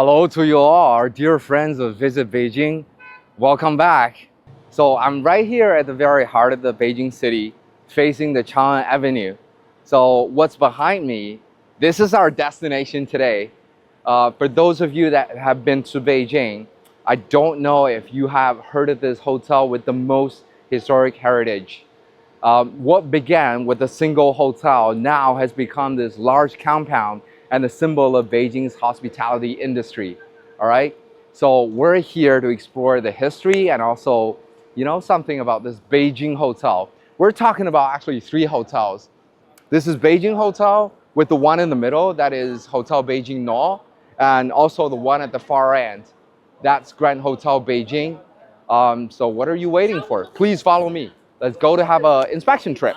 Hello to you all, our dear friends of Visit Beijing. Welcome back. So I'm right here at the very heart of the Beijing city, facing the Chang'an Avenue. So what's behind me, this is our destination today. For those of you that have been to Beijing, I don't know if you have heard of this hotel with the most historic heritage. What began with a single hotel now has become this large compound and a symbol of Beijing's hospitality industry. All right. So we're here to explore the history and also, something about this Beijing Hotel. We're talking about actually three hotels. This is Beijing Hotel with the one in the middle, that is Hotel Beijing North, and also the one at the far end, that's Grand Hotel Beijing. So what are you waiting for? Please follow me. Let's go to have an inspection trip.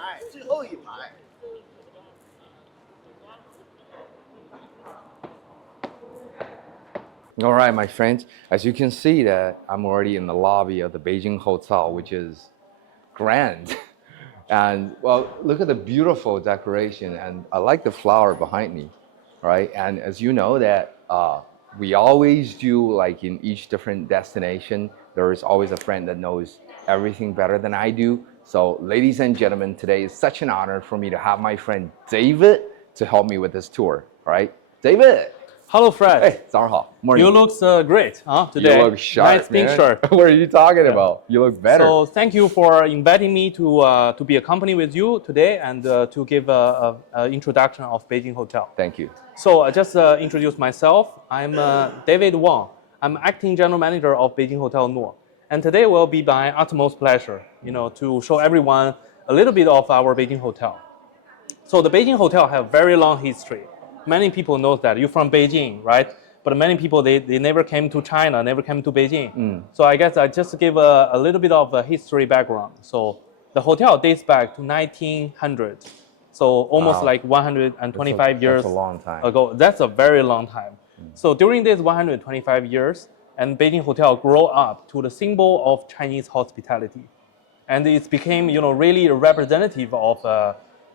All right, my friends, as you can see that I'm already in the lobby of the Beijing Hotel, which is grand. And well, look at the beautiful decoration, and I like the flower behind me, right? And as you know that we always do, like in each different destination, there is always a friend that knows everything better than I do. So ladies and gentlemen, today is such an honor for me to have my friend David to help me with this tour, right? David! Hello, Fred. Hey, 早上好. Morning. You look great today. You look sharp, Nice pink man. shirt. What are you talking about? You look better. So thank you for inviting me to be accompanied with you today and to give an introduction of Beijing Hotel. Thank you. So I just introduce myself. I'm David Wang. I'm acting general manager of Beijing Hotel North. And today will be my utmost pleasure, to show everyone a little bit of our Beijing Hotel. So the Beijing Hotel have very long history. Many people know that you're from Beijing, right? But many people, they never came to China, never came to Beijing. So I guess I just give a little bit of a history background. So the hotel dates back to 1900. So almost like 125 years That's a long time. ago. That's a very long time. So during these 125 years, and Beijing Hotel grew up to the symbol of Chinese hospitality. And it became, really a representative of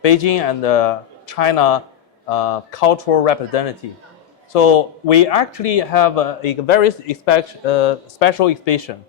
Beijing and China cultural representative. So we actually have a very special exhibition,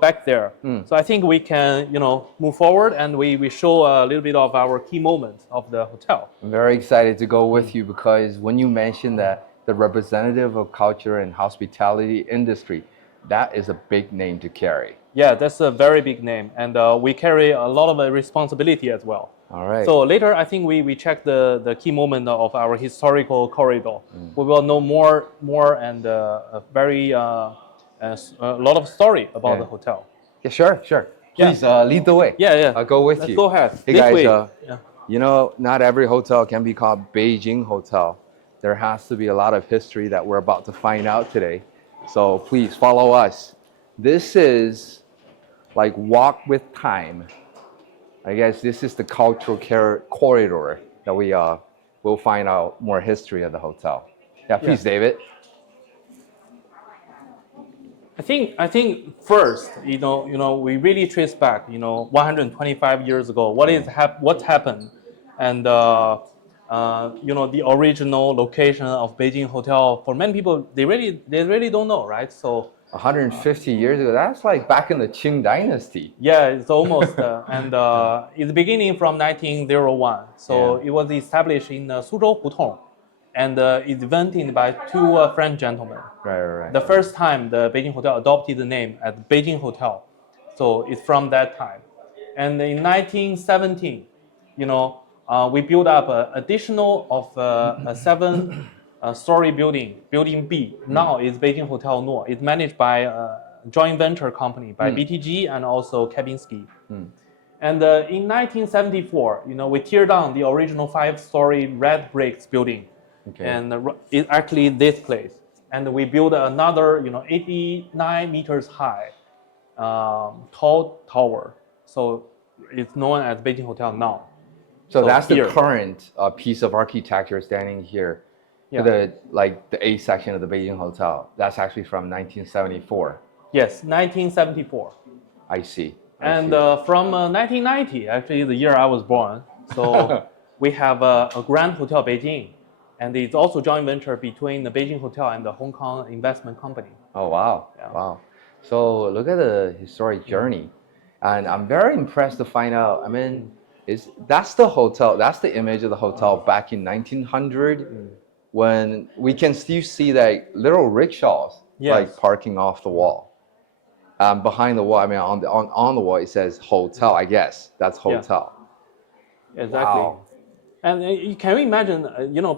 back there. So I think we can, move forward and we show a little bit of our key moments of the hotel. I'm very excited to go with you because when you mentioned that the representative of culture and hospitality industry, that is a big name to carry. Yeah, that's a very big name. And we carry a lot of responsibility as well. All right. So later, I think we check the key moment of our historical corridor. We will know more and a lot of story about the hotel. Yeah, sure. Please lead the way. Yeah. I'll go with Let's you. go ahead. Hey This guys, way. not every hotel can be called Beijing Hotel. There has to be a lot of history that we're about to find out today. So please follow us. This is like walk with time. I guess this is the cultural corridor that we will find out more history of the hotel. Yeah, please, David. I think first, we really trace back, 125 years ago, what happened, and the original location of Beijing Hotel. For many people, they really don't know, right? So 150 years ago, that's like back in the Qing dynasty. Yeah, it's almost, and it's beginning from 1901. So it was established in Suzhou Hutong, and it's invented by two French gentlemen. Right. The first time the Beijing Hotel adopted the name as Beijing Hotel, so it's from that time. And in 1917, we built up an additional of a seven-story building B. Now it's Beijing Hotel North. It's managed by a joint venture company by BTG and also Kempinski. And in 1974, we tear down the original 5-story red bricks building, and it's actually this place. And we built another, 89 meters high, tall tower. So it's known as Beijing Hotel now. So that's the current piece of architecture standing here. Yeah. The A section of the Beijing Hotel. That's actually from 1974. Yes, 1974. I see. And from 1990, actually the year I was born, so we have a Grand Hotel Beijing. and it's also joint venture between the Beijing Hotel and the Hong Kong investment company. Oh wow, Yeah. wow. So look at the historic journey, and I'm very impressed to find out. I mean, that's the hotel. That's the image of the hotel back in 1900, when we can still see like little rickshaws like Yes. parking off the wall. Behind the wall, I mean, on the wall it says hotel. I guess that's Yeah. hotel. Exactly. Wow. And can you imagine,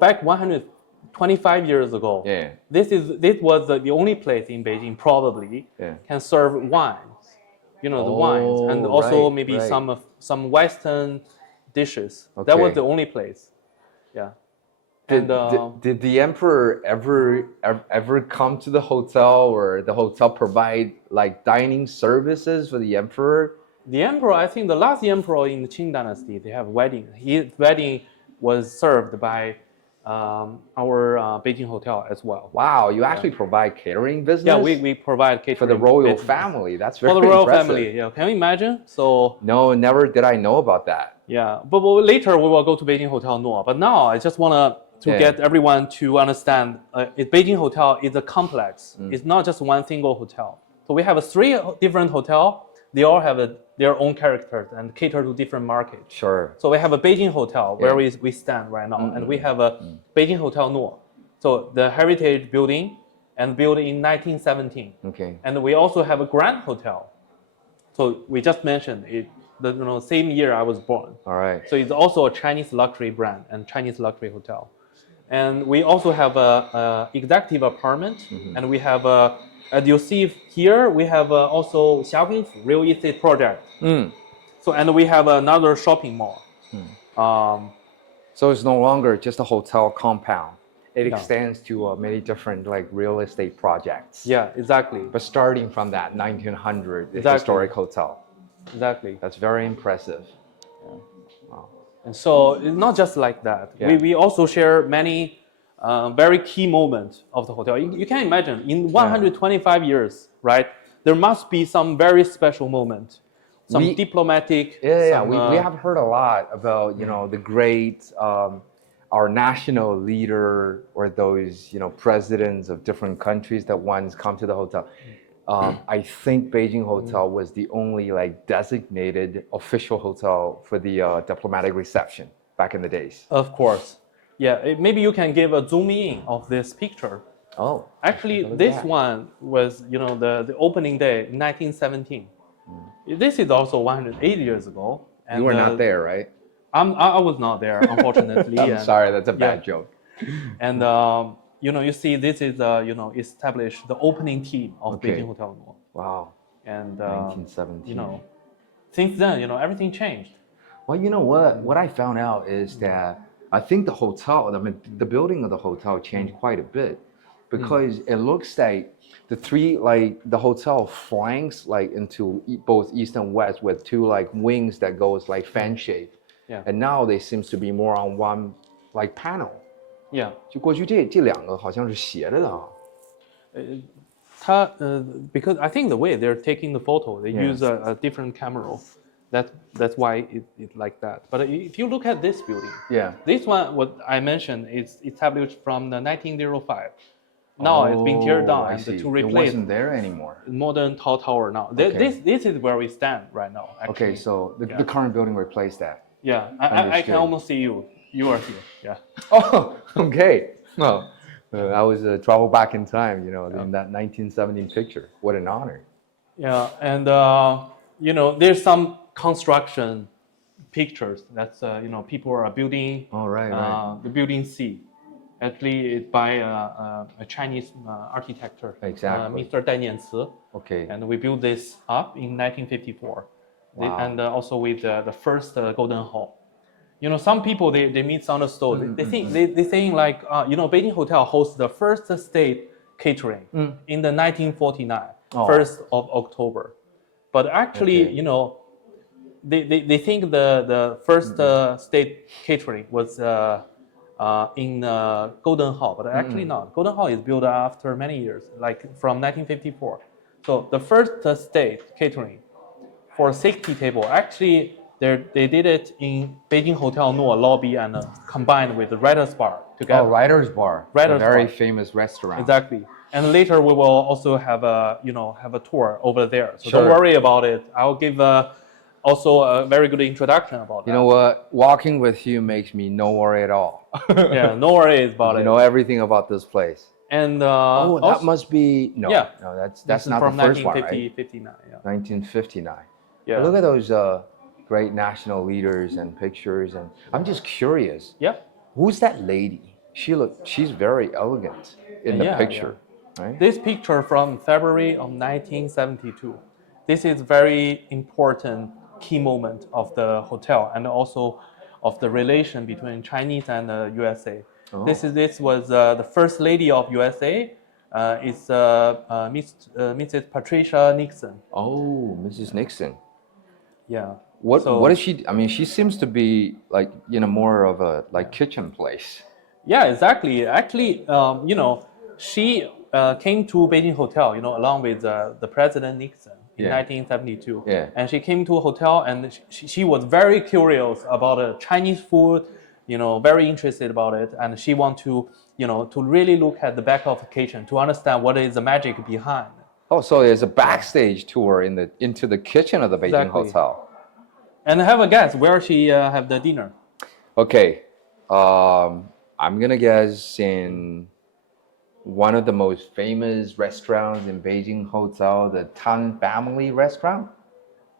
back 125 years ago, Yeah. this was the only place in Beijing probably Yeah. can serve wines, the wines, and Oh, also right, maybe right. some Western dishes. That Okay. was the only place. Yeah. Did, And did the emperor ever come to the hotel, or the hotel provide like dining services for the emperor? the emperor, I think the last emperor in the Qing dynasty, they have wedding. His wedding was served by our Beijing hotel as well. Wow, you actually provide catering business? Yeah, we provide catering for the royal business. family. That's very For the royal impressive. family. Yeah, can you imagine? So No, never did I know about that. yeah, but later we will go to Beijing Hotel Noor. But now I just want to Yeah. get everyone to understand, Beijing Hotel is a complex. It's not just one single hotel. So we have three different hotels. They all have their own characters and cater to different markets. Sure. So we have a Beijing Hotel where we stand right now, and we have a Beijing Hotel Noor. So the heritage building, and built in 1917. Okay. And we also have a Grand Hotel. So we just mentioned it, the same year I was born. All right. So it's also a Chinese luxury brand and Chinese luxury hotel. And we also have a executive apartment, and we have as you see here, we have also Xiaoguifu real estate project. So and we have another shopping mall. So it's no longer just a hotel compound. It No. extends to many different like real estate projects. Yeah, exactly, But starting from that 1900 Exactly. historic hotel. exactly. That's very impressive. And so it's not just like that. Yeah. We also share many very key moments of the hotel. You can imagine in 125 years, right? There must be some very special moment, some diplomatic. Yeah, some, we have heard a lot about the great our national leader, or those presidents of different countries that once come to the hotel. I think Beijing Hotel was the only like designated official hotel for the diplomatic reception back in the days. Of course. Yeah, maybe you can give a zoom in of this picture. Oh, Actually, this one was, the opening day in 1917. This is also 108 years ago. And, you were not there, right? I was not there, unfortunately. I'm sorry, that's a bad joke. And you see, this is established the opening team of Beijing Hotel Noor. Wow. And 1917. Since then, everything changed. Well, you know what I found out is that I think the hotel, I mean, the building of the hotel changed quite a bit, because it looks like the hotel flanks like into both east and west with two like wings that goes like fan shape. Yeah. And now they seems to be more on one like panel. Yeah. 就过去这两个好像是斜着的啊。Because I think the way they're taking the photo, they use a different camera. That's why it like that. But if you look at this building, this one, what I mentioned, is established from the 1905. Now it's been teared down and to replace. It wasn't there anymore. Modern tall tower now. Okay. This is where we stand right now. Actually. Okay, so the current building replaced that. Yeah, I can almost see you. You are here. Yeah. Oh, okay. Well, I was travel back in time, in that 1917 picture. What an honor. Yeah, and there's some construction pictures that's people are building. Oh, right. The building C. Actually, it's by a Chinese architect, Exactly. Mr. Dai Nianci. Okay. And we built this up in 1954. Wow. And also with the first Golden Hall. Some people they misunderstood. They saying like Beijing Hotel hosts the first state catering in the 1949, 1st of October. But actually, they think the first state catering was in Golden Hall, but actually not. Golden Hall is built after many years, like from 1954. So the first state catering for 60 table, actually They did it in Beijing Hotel Noor lobby and combined with the Writers Bar together. Oh, Writer's Bar. Writer's a very Bar. famous restaurant. Exactly. And later we will also have a tour over there. So Sure. don't worry about it. I'll give also a very good introduction about that. You know what? Walking with you makes me no worry at all. Yeah, no worries about You it. know everything about this place. And Oh, that also, must be no. Yeah. No, that's this is not from the first one, 1950, right? 59. Yeah. 1959. Yeah. Look at those great national leaders and pictures, and I'm just curious. Yeah. Who's that lady? She's very elegant in the Yeah, picture, right? This picture from February of 1972. This is very important key moment of the hotel and also of the relation between Chinese and the USA. Oh. This was the first lady of USA. Is Mrs. Patricia Nixon. Oh, Mrs. Nixon. Yeah. What is she? I mean, she seems to be like more of a kitchen place. Yeah, exactly. Actually, she came to Beijing Hotel, along with the President Nixon in 1972. Yeah. And she came to a hotel, and she was very curious about Chinese food, very interested about it, and she want to, to really look at the back of the kitchen to understand what is the magic behind. Oh, so there's a backstage tour into the kitchen of the Beijing Exactly. Hotel. And have a guess where she have the dinner. Okay, I'm gonna guess in one of the most famous restaurants in Beijing Hotel, the Tan Family Restaurant.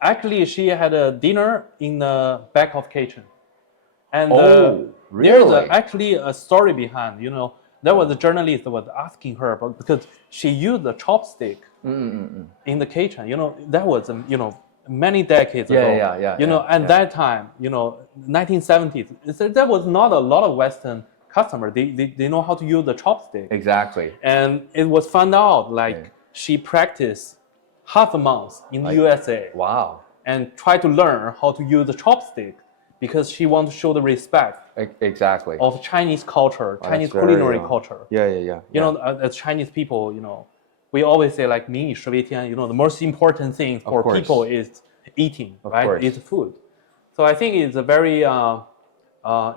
Actually, she had a dinner in the back of kitchen. And Oh, there's really? actually a story behind. There was a journalist that was asking her about because she used a chopstick in the kitchen. That was many decades ago. Yeah. That time, 1970s, there was not a lot of Western customers. They know how to use the chopstick. Exactly. And it was found out she practiced half a month in the USA. Wow. And tried to learn how to use the chopstick because she wants to show the respect Exactly. of Chinese culture, Chinese very, culinary culture. Yeah. As Chinese people, we always say like 民以食为天. The most important thing for course. people is eating, Of right? course. It's food. So I think it's a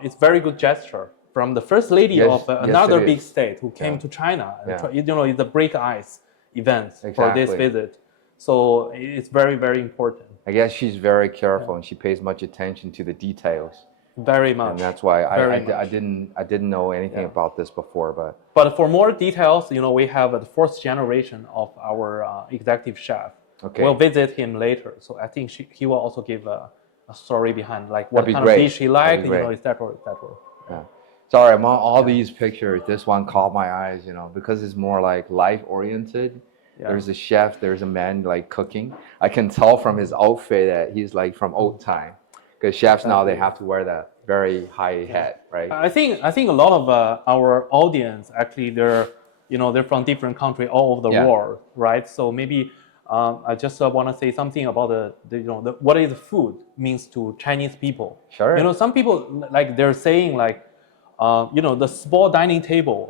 it's very good gesture from the first lady Yes, of another it big is. state who came to China. Yeah. It's a break ice event for this Exactly. visit. So it's very, very important. I guess she's very careful and she pays much attention to the details. Very much. And that's why Very I much. didn't know anything about this before, but But for more details, we have the fourth generation of our executive chef. Okay. We'll visit him later. So I think he will also give a story behind like what That'd be kind great. of dish he liked, That'd be great. et cetera, et cetera. yeah. Sorry, among all these pictures, this one caught my eyes, because it's more like life oriented. Yeah. There's a chef, there's a man like cooking. I can tell from his outfit that he's like from old time. Because chefs now, they have to wear that very high hat, right? I think a lot of our audience actually they're from different countries all over the world, right? So maybe I just want to say something about what is food means to Chinese people. Sure. Some people they're saying the small dining table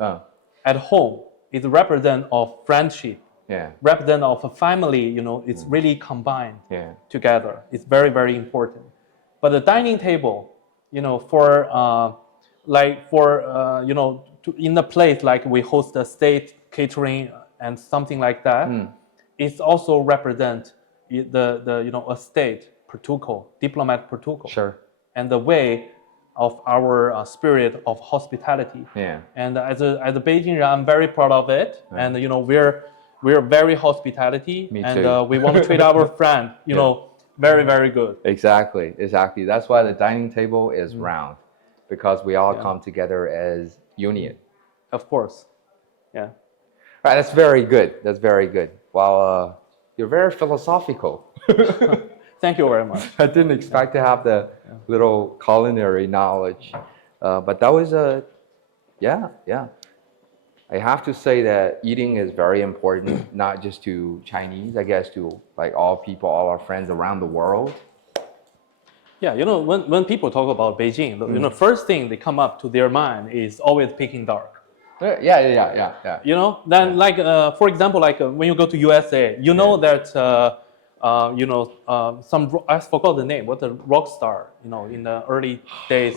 at home is represent of friendship. Yeah. Represent of a family. It's really combined together. It's very, very important. But the dining table, in the place like we host a state catering and something like that, it also represent a state protocol, diplomat protocol, Sure. and the way of our spirit of hospitality. Yeah. And as a Beijing, I'm very proud of it. Yeah. And we're very hospitality. Me and too. We want to treat our friend, very, very good. Exactly. That's why the dining table is round, because we all come together as union. Of course. Yeah. Right, that's very good. Well, you're very philosophical. Thank you very much. I didn't expect to have the little culinary knowledge, but that was yeah. I have to say that eating is very important, not just to Chinese, I guess to like all people, all our friends around the world. Yeah, when people talk about Beijing, first thing they come up to their mind is always Peking duck. Yeah. Then for example, when you go to USA, that I forgot the name. What the rock star, in the early days,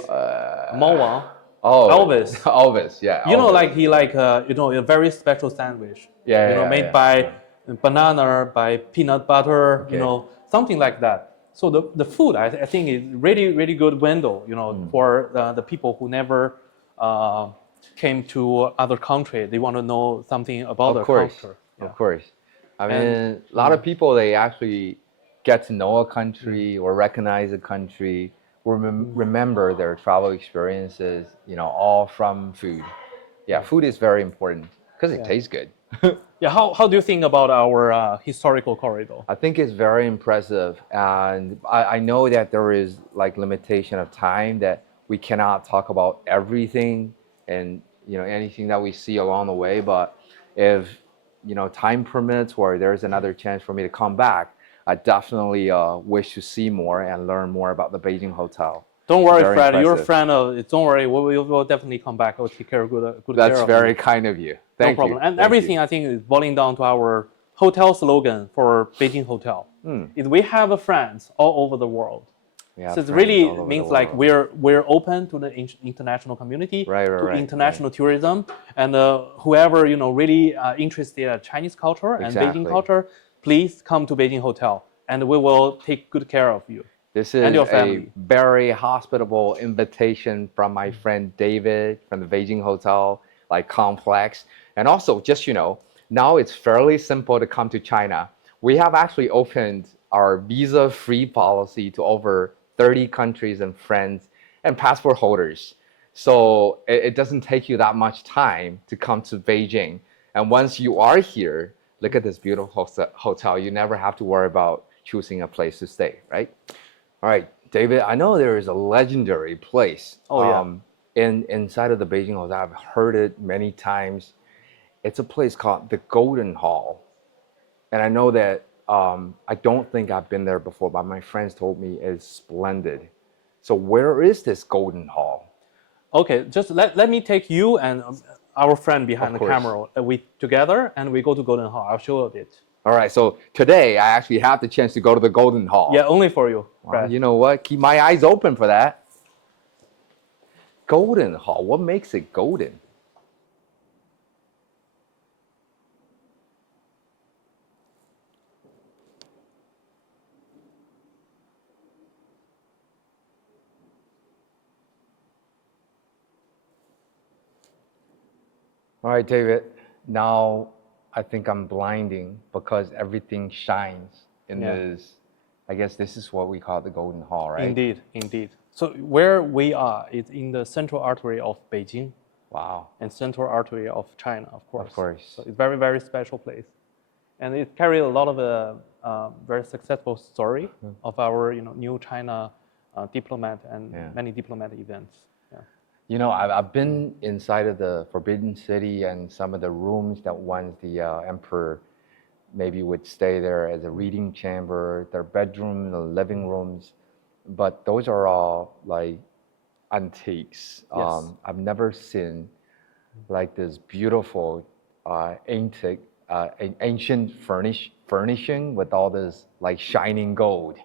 Mo Oh, Elvis. Elvis, yeah. Elvis. Like he like a very special sandwich. Yeah, yeah, Made yeah. by banana, by peanut butter. Okay. Something like that. So the food I think is really good window. For the people who never came to other country. They want to know something about the culture. Yeah. Of course. I mean, And- a lot of people, they actually get to know a country or recognize a country, or remember their travel experiences, all from food. Yeah, food is very important because it tastes good. Yeah. How do you think about our historical corridor? I think it's very impressive, and I know that there is like limitation of time that we cannot talk about everything and anything that we see along the way. But if time permits, or there's another chance for me to come back, I definitely wish to see more and learn more about the Beijing Hotel. Don't worry, Very Fred. You're a impressive. friend of. Don't worry. We'll definitely come back. I'll take care good That's care of very you. kind of you. No Thank problem. you. And Thank everything you. I think is boiling down to our hotel slogan for Beijing Hotel. Is we have friends all over the world. Yeah, So it friends really all over means the like world. we're open to the international community, Right, to right, international tourism, and whoever really interested in Chinese culture and Beijing Exactly. culture, please come to Beijing Hotel, and we will take good care of you. This And is your a family. very hospitable invitation from my friend David from the Beijing Hotel complex. And also, just now it's fairly simple to come to China. We have actually opened our visa-free policy to over 30 countries and friends and passport holders. So it doesn't take you that much time to come to Beijing. And once you are here, look at this beautiful hotel. You never have to worry about choosing a place to stay, right? All right, David, I know there is a legendary place inside of the Beijing Hotel. I've heard it many times. It's a place called the Golden Hall. And I know that I don't think I've been there before, but my friends told me it's splendid. So where is this Golden Hall? Okay, just let me take you and our friend behind Of the course. camera. We together and we go to Golden Hall. I'll show you a bit. All right, so today I actually have the chance to go to the Golden Hall. Yeah, only for you. Well, Fred. you know what? Keep my eyes open for that. Golden Hall, what makes it golden? All right, David. Now I think I'm blinding because everything shines in this. I guess this is what we call the Golden Hall, right? Indeed, indeed. So where we are is in the central artery of Beijing Wow. and central artery of China, of course. Of course. So it's very, very special place. And it carries a lot of very successful story of our new China diplomat and many diplomatic events. Yeah. I've been inside of the Forbidden City and some of the rooms that once the emperor maybe would stay there as a reading chamber, their bedroom, the living rooms, but those are all like antiques. Yes. I've never seen like this beautiful antique, ancient furnishing with all this like shining gold.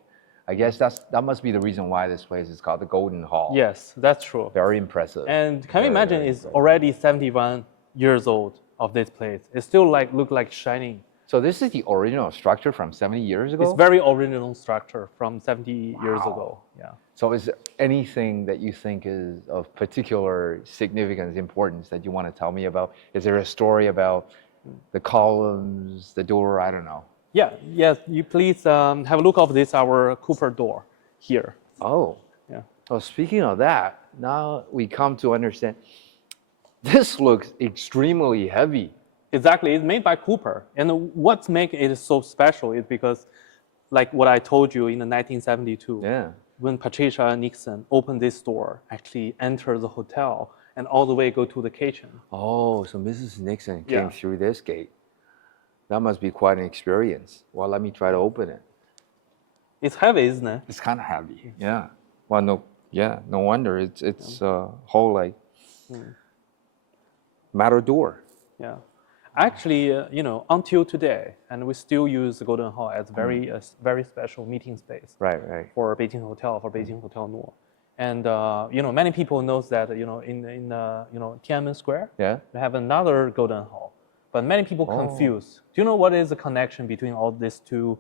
I guess that must be the reason why this place is called the Golden Hall. Yes, that's true. Very impressive. And can you Very, imagine very it's impressive. already 71 years old of this place. It still look like shining. So this is the original structure from 70 years ago? It's very original structure from 70 years ago. Yeah. So is there anything that you think is of particular significance, importance that you want to tell me about? Is there a story about the columns, the door? I don't know. Yeah, yes, you please have a look of this, our Cooper door here. Oh. Yeah. Well, speaking of that, now we come to understand this looks extremely heavy. Exactly, it's made by Cooper. And what makes it so special is because, like what I told you in the 1972, Yeah. when Patricia Nixon opened this door, actually entered the hotel and all the way go to the kitchen. Oh, so Mrs. Nixon came Yeah. through this gate. That must be quite an experience. Well, let me try to open it. It's heavy, isn't it? It's kind of heavy. Yeah. Well, no wonder. It's a whole like metal door. Yeah. Actually, until today, and we still use the Golden Hall as very special meeting space. Right, right. For Beijing Hotel, for Beijing Hotel Noor. And many people knows that in Tiananmen Square, Yeah. we have another Golden Hall, but many people confuse. Do you know what is the connection between all these two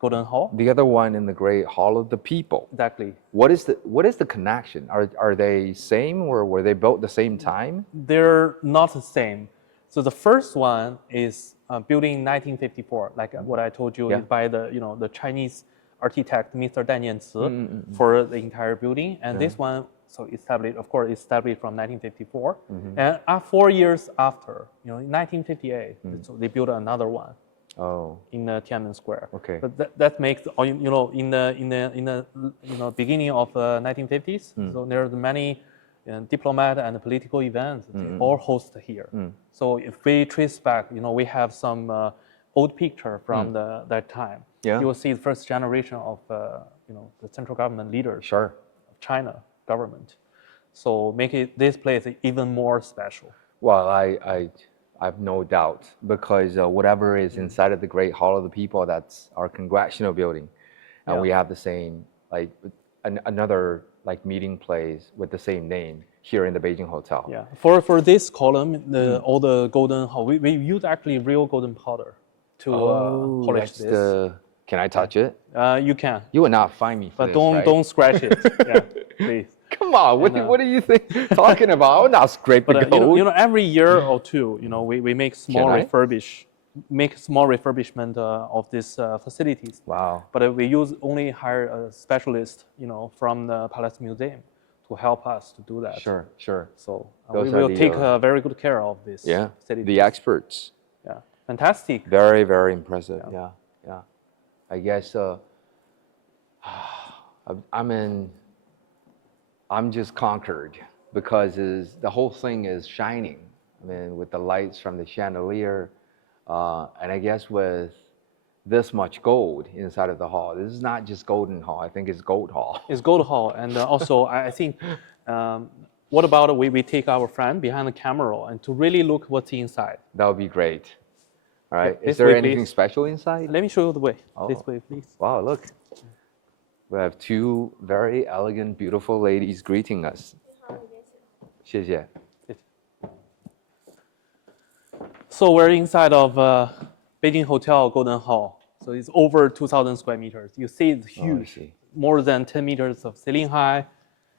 Golden Hall? The other one in the Great Hall of the People. Exactly. What is the connection? Are they same, or were they built the same time? They're not the same. So the first one is built in 1954, like what I told you, Yeah. is by the Chinese architect Mr. Dan Nianci for the entire building, and this one established from 1954, and 4 years after, in 1958, so they built another one. Oh. In Tiananmen Square. Okay. But that makes in the beginning of 1950s. So there's many diplomat and political events all hosted here. So if we trace back, we have some old picture from that time. Yeah. You will see the first generation of the central government leaders. Sure. Of China government. So make this place even more special. Well, I've no doubt, because whatever is inside of the Great Hall of the People, that's our congressional building, and we have the same, like another like meeting place with the same name here in the Beijing Hotel. Yeah. For this column, all the golden hall, we use actually real golden powder to polish that's this. Can I touch it? You can, You will not find me for but this, don't right? don't scratch it. Yeah, please. Come on, what do you think talking about? I will not scrape the But gold. every year or two, we make small Can I? refurbishment of these facilities. Wow. But we only hire a specialist, from the Palace Museum to help us to do that. Sure, sure. So Those we are will the, take very good care of this Yeah, facility. the experts. Yeah, fantastic. Very, very impressive. Yeah, yeah. I guess I'm just conquered, because the whole thing is shining. I mean, with the lights from the chandelier, and I guess with this much gold inside of the hall. This is not just Golden Hall. I think it's Gold Hall. It's Gold Hall, and also I think, what about we take our friend behind the camera and to really look what's inside. That would be great. All right. Yeah, is there this way, anything please. special inside? Let me show you the way. Oh. This way, please. Wow, look. We have two very elegant, beautiful ladies greeting us. 谢谢. So we're inside of Beijing Hotel Golden Hall. So it's over 2,000 square meters. You see it's huge, see. more than 10 meters of ceiling high.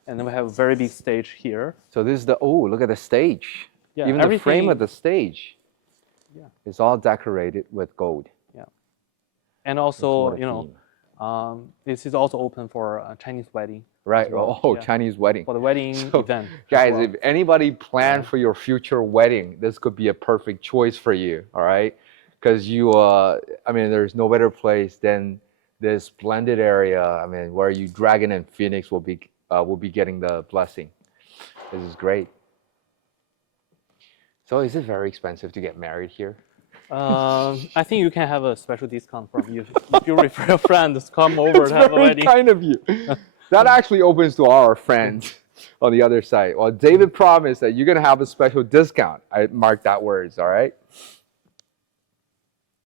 And then we have a very big stage here. So this is look at the stage. Yeah, Even the frame everything- of the stage. Yeah. It's all decorated with gold. Yeah. And also, What a theme. this is also open for a Chinese wedding. Right. as well. Oh, Yeah. Chinese wedding. For the wedding So, event. as Guys, well. if anybody plan for your future wedding, this could be a perfect choice for you. All right, because there's no better place than this splendid area. I mean, where you Dragon and Phoenix will be getting the blessing. This is great. So, is it very expensive to get married here? I think you can have a special discount from you if you refer a friend to come over It's to have a very wedding. kind of you. That actually opens to our friends on the other side. Well, David promised that you're gonna have a special discount. I marked that words. All right.